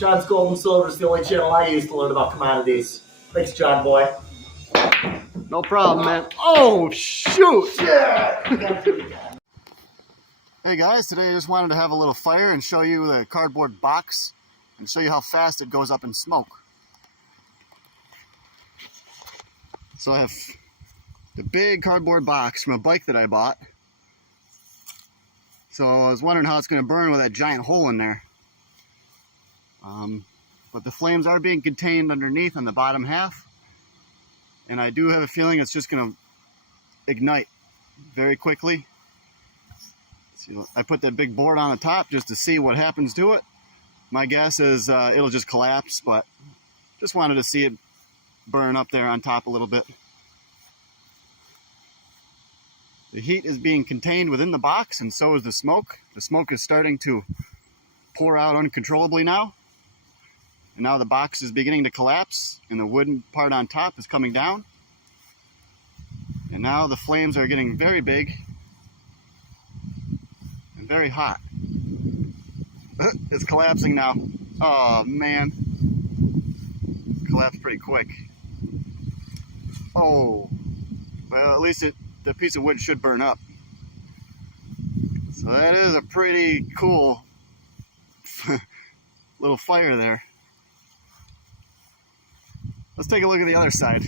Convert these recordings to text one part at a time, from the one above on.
John's Gold and Silver is the only channel I use to learn about commodities. Thanks, John boy. No problem, man. Oh, shoot! Yeah! Hey guys, today I just wanted to have a little fire and show you the cardboard box and show you how fast it goes up in smoke. So I have the big cardboard box from a bike that I bought. So I was wondering how it's going to burn with that giant hole in there. But the flames are being contained underneath on the bottom half. And I do have a feeling it's just going to ignite very quickly. So I put that big board on the top just to see what happens to it. My guess is it'll just collapse, but just wanted to see it burn up there on top a little bit. The heat is being contained within the box, and so is the smoke. The smoke is starting to pour out uncontrollably now. And now the box is beginning to collapse, and the wooden part on top is coming down. And now the flames are getting very big and very hot. It's collapsing now. Oh man. Collapsed pretty quick. Oh. Well, at least the piece of wood should burn up. So that is a pretty cool little fire there. Let's take a look at the other side.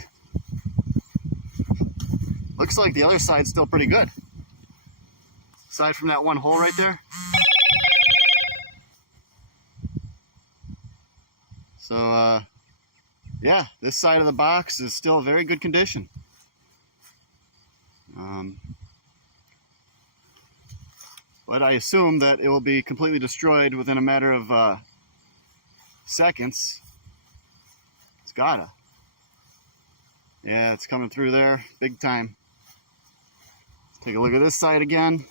Looks like the other side's still pretty good. Aside from that one hole right there. So, yeah, this side of the box is still in very good condition. But I assume that it will be completely destroyed within a matter of seconds. It's gotta. Yeah, it's coming through there big time. Let's take a look at this side again.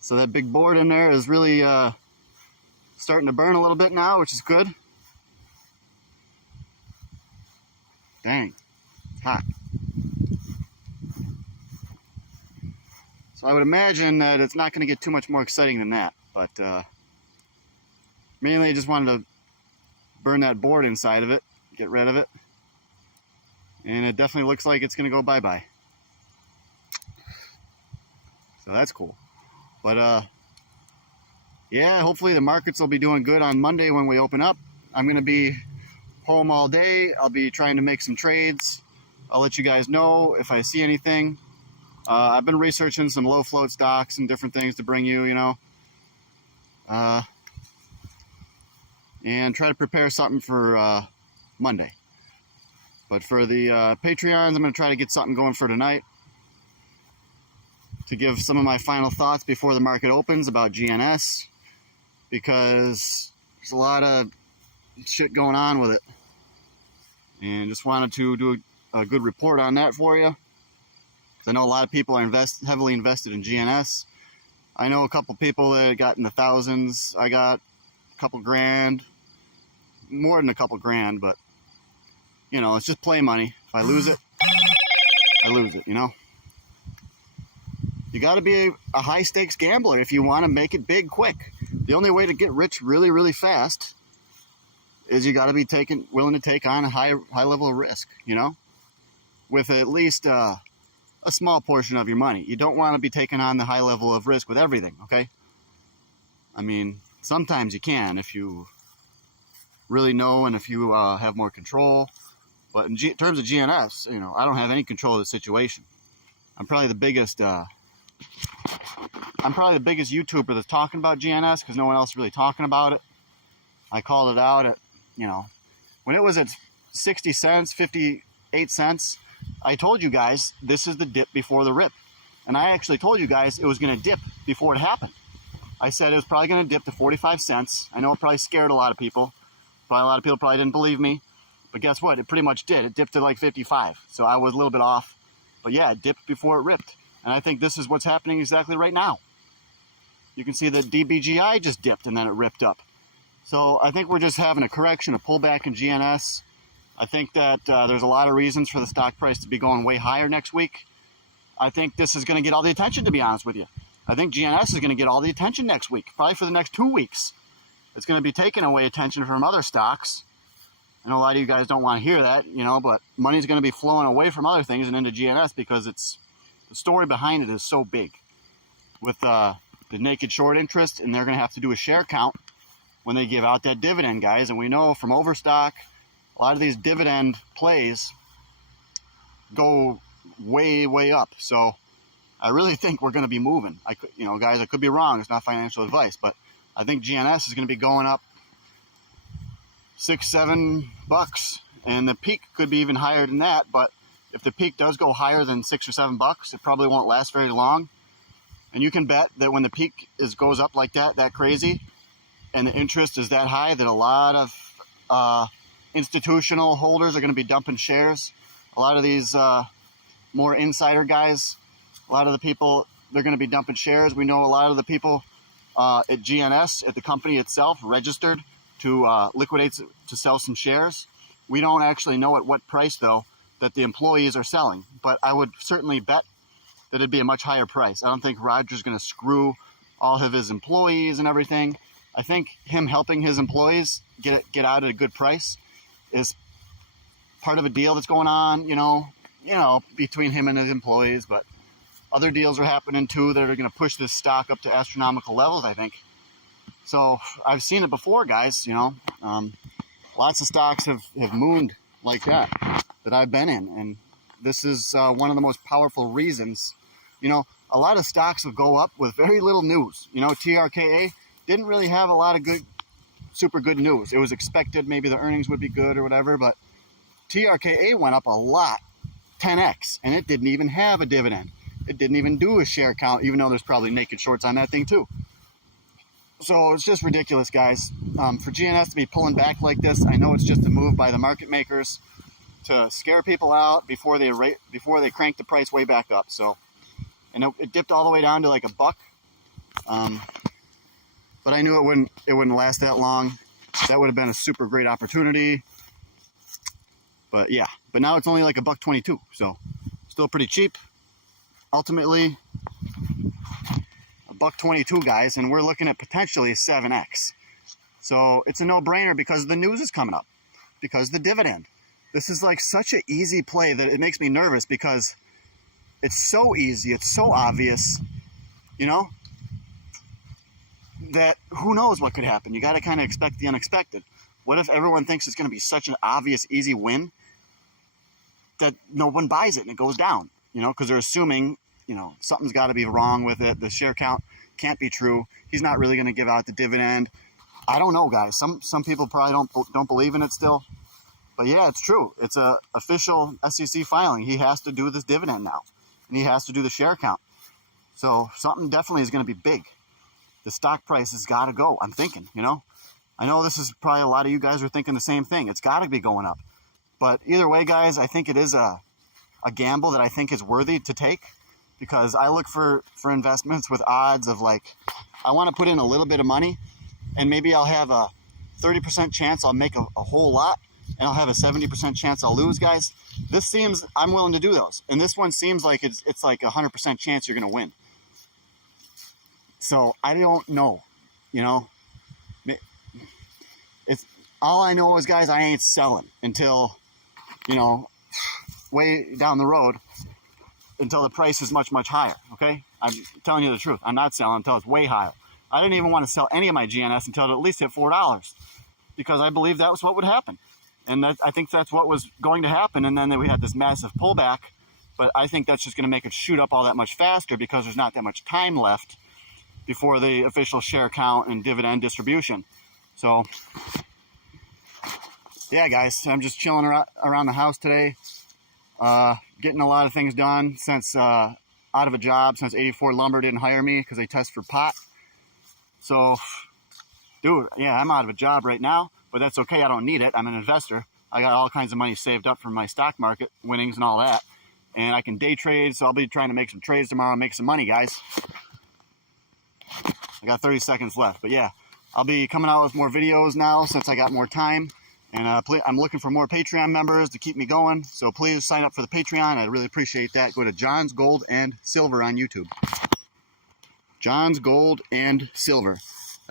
So that big board in there is really starting to burn a little bit now, which is good. Dang, it's hot. So I would imagine that it's not going to get too much more exciting than that, but mainly I just wanted to burn that board inside of it, get rid of it, and it definitely looks like it's going to go bye-bye. So that's cool. But yeah, hopefully the markets will be doing good on Monday when we open up. I'm going to be home all day. I'll be trying to make some trades. I'll let you guys know if I see anything. I've been researching some low float stocks and different things to bring you, you know. And try to prepare something for Monday. But for the Patreons, I'm going to try to get something going for tonight to give some of my final thoughts before the market opens about GNS, because there's a lot of shit going on with it, and just wanted to do a good report on that for you. I know a lot of people are heavily invested in GNS. I know a couple people that got in the thousands. I got a couple grand, more than a couple grand, but you know, it's just play money. If I lose it, I lose it, you know. You got to be a high stakes gambler if you want to make it big quick. The only way to get rich really, really fast is you got to be willing to take on a high level of risk, you know, with at least a small portion of your money. You don't want to be taking on the high level of risk with everything, okay? I mean, sometimes you can if you really know and if you have more control. But in terms of GNS, you know, I don't have any control of the situation. I'm probably the biggest YouTuber that's talking about GNS because no one else is really talking about it. I called it out at, you know, when it was at 60 cents, 58 cents, I told you guys this is the dip before the rip. And I actually told you guys it was going to dip before it happened. I said it was probably going to dip to 45 cents. I know it probably scared a lot of people. Probably a lot of people probably didn't believe me. But guess what? It pretty much did. It dipped to like 55. So I was a little bit off. But yeah, it dipped before it ripped. And I think this is what's happening exactly right now. You can see that DBGI just dipped and then it ripped up. So I think we're just having a correction, a pullback in GNS. I think that there's a lot of reasons for the stock price to be going way higher next week. I think this is going to get all the attention, to be honest with you. I think GNS is going to get all the attention next week, probably for the next 2 weeks. it's going to be taking away attention from other stocks. I know a lot of you guys don't want to hear that, you know, but money's going to be flowing away from other things and into GNS because it's the story behind it is so big with the naked short interest, and they're going to have to do a share count when they give out that dividend, guys. And we know from Overstock, a lot of these dividend plays go way, way up. So I really think we're going to be moving. You know, guys, I could be wrong. It's not financial advice, but I think GNS is going to be going up $6-7, and the peak could be even higher than that. But if the peak does go higher than $6 or $7, it probably won't last very long. And you can bet that when the peak goes up like that crazy, and the interest is that high, that a lot of institutional holders are going to be dumping shares. A lot of these more insider guys, a lot of the people, they're going to be dumping shares. We know a lot of the people at GNS, at the company itself, registered to liquidate, to sell some shares. We don't actually know at what price, though, that the employees are selling. But I would certainly bet that it'd be a much higher price. I don't think Roger's going to screw all of his employees and everything. I think him helping his employees get out at a good price is part of a deal that's going on, you know, between him and his employees. But other deals are happening too that are going to push this stock up to astronomical levels, I think. So I've seen it before, guys. You know, lots of stocks have mooned like that I've been in, and this is one of the most powerful reasons. You know, a lot of stocks will go up with very little news. You know, TRKA didn't really have a lot of super good news. It was expected maybe the earnings would be good or whatever, but TRKA went up a lot, 10x, and it didn't even have a dividend. It didn't even do a share count, even though there's probably naked shorts on that thing too. So it's just ridiculous, guys. For GNS to be pulling back like this, I know it's just a move by the market makers to scare people out before they crank the price way back up. So, and it dipped all the way down to like $1. But I knew it wouldn't last that long. That would have been a super great opportunity. But yeah, but now it's only like $1.22, so still pretty cheap. Ultimately, $1.22, guys, and we're looking at potentially 7x. So it's a no-brainer because the news is coming up, because the dividend. This is like such an easy play that it makes me nervous because it's so easy, it's so obvious, you know, that who knows what could happen. You got to kind of expect the unexpected. What if everyone thinks it's going to be such an obvious, easy win that no one buys it and it goes down, you know, because they're assuming, you know, something's got to be wrong with it. The share count can't be true. He's not really going to give out the dividend. I don't know, guys. Some people probably don't believe in it still. But yeah, it's true. It's a official SEC filing. He has to do this dividend now, and he has to do the share count. So something definitely is going to be big. The stock price has got to go. I'm thinking, you know. I know this is probably a lot of you guys are thinking the same thing. It's got to be going up. But either way, guys, I think it is a gamble that I think is worthy to take, because I look for investments with odds of like, I want to put in a little bit of money, and maybe I'll have a 30% chance I'll make a whole lot, and I'll have a 70% chance I'll lose, guys. This seems, I'm willing to do those. And this one seems like it's like a 100% chance you're going to win. So I don't know, you know. It's all I know is, guys, I ain't selling until, you know, way down the road, until the price is much, much higher, okay? I'm telling you the truth. I'm not selling until it's way higher. I didn't even want to sell any of my GNS until it at least hit $4, because I believed that was what would happen. And I think that's what was going to happen. And then we had this massive pullback. But I think that's just going to make it shoot up all that much faster, because there's not that much time left before the official share count and dividend distribution. So, yeah, guys, I'm just chilling around the house today. Getting a lot of things done since out of a job, since 84 Lumber didn't hire me because they test for pot. So, dude, yeah, I'm out of a job right now. But that's okay. I don't need it. I'm an investor. I got all kinds of money saved up from my stock market winnings and all that. And I can day trade, so I'll be trying to make some trades tomorrow and make some money, guys. I got 30 seconds left. But yeah, I'll be coming out with more videos now since I got more time. And I'm looking for more Patreon members to keep me going. So please sign up for the Patreon. I'd really appreciate that. Go to JONS, Gold, and Silver on YouTube. JONS, Gold, and Silver.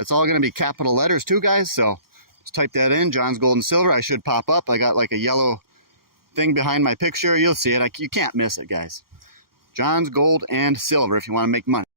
That's all going to be capital letters too, guys. So just type that in, John's Gold and Silver. I should pop up. I got like a yellow thing behind my picture. You'll see it. You can't miss it, guys. John's Gold and Silver if you want to make money.